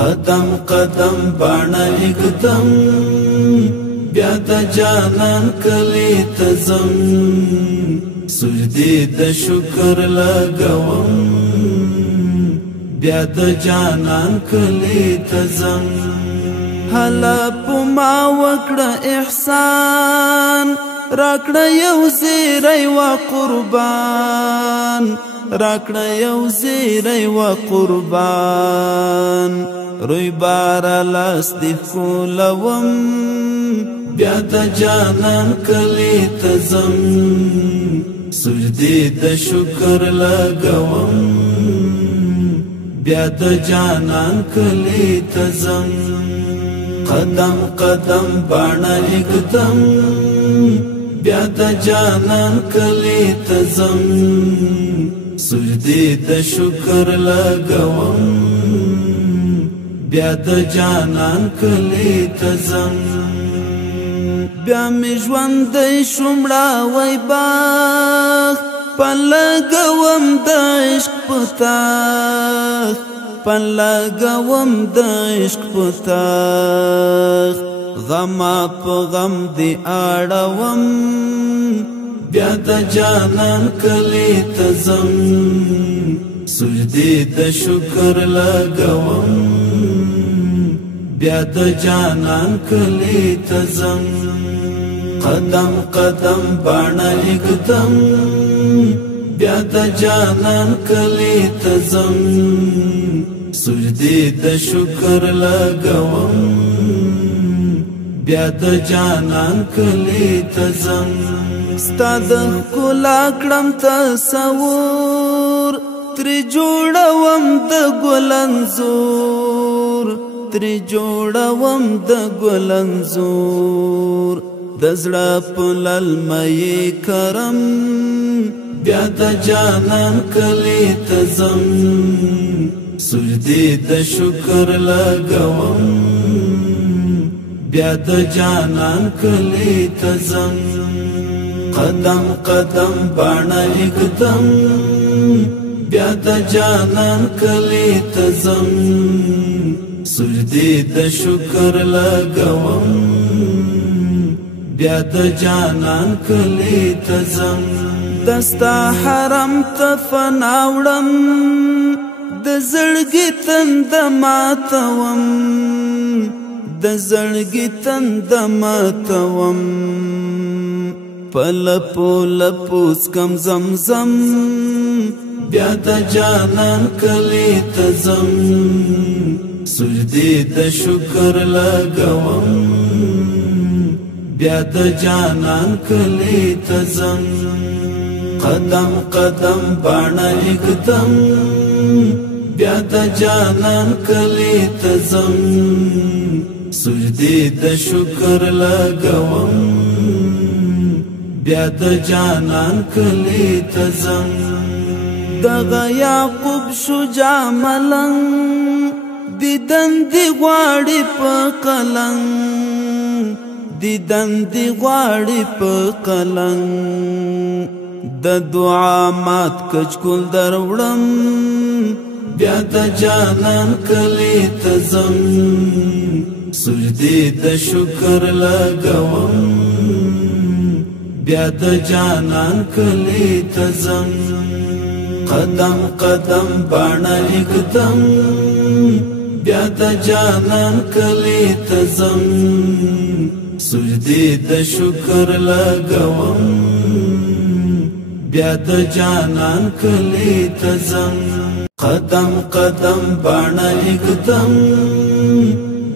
قدم قدم باڼه اږدم بیا د جانان کلی ته ځم سجدې د شکر لګوم بیا د جانان کلی ته ځم هله په ما وکړه احسان راکړه یو زیری و قربان راکړه یو زیری و قربان روی بارا لاس دی کولوم بیا د جانان کلی ته ځم سجدې د شکر لګوم بیا د جانان کلی ته ځم قدم قدم باڼه اږدم بیا د جانان کلی ته ځم سجدې د شکر لګوم بیا د جانان کلی ته ځم بیا می ژوندی شوم راوی باغ پن لګوم د عشق په تاغ پن لګوم د عشق په تاغ غما په غم دی اړوم بیا د جانان کلی ته ځم سجدې د شکر لګوم بیا د جانان کلی ته ځم قدم قدم باڼه اږدم بیا د جانان کلی ته ځم سجدې د شکر لګوم بیا د جانان کلی ته ځم ستا د ښکلا کړم تصور ترې جوړوم د ګل انځور ترې جوړوم د ګل انځور د زړه په للمې کرم بیا د جانان کلی ته ځم سجدې د شکر لګوم بیا د جانان کلی ته ځم قدم قدم باڼه اږدم بیا د جانان کلی ته ځم سجدې د شکر لګوم بیا د جانان کلی ته ځم دستا حرم ته فنا وړم د زړګي تنده ماتوم د زړګي تنده ماتوم په لپو لپو څکم زمزم بیا د جانان کلی ته ځم سجدې د شکر لګوم بیا د جانان کلی ته ځم قدم قدم باڼه اږدم بیا د جانان کلی ته ځم سجدې د شکر لګوم بیا د جانان کلی ته ځم دغه یعقوب شجاع ملنګ دیدن دی غواړي په قلنګ دیدن دی غواړي په قلنګ د دعا مات کچکول دروړم بیا د جانان کلی ته ځم سجدې د شکر لګوم بیا د جانان کلی ته ځم قدم قدم باڼه اږدم بیا د جانان کلی ته ځم سجدې د شکر لګوم بیا د جانان کلی ته ځم قدم قدم باڼه اږدم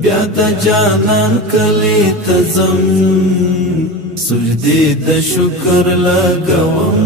بیا د جانان کلی ته ځم سجدې د شکر لګوم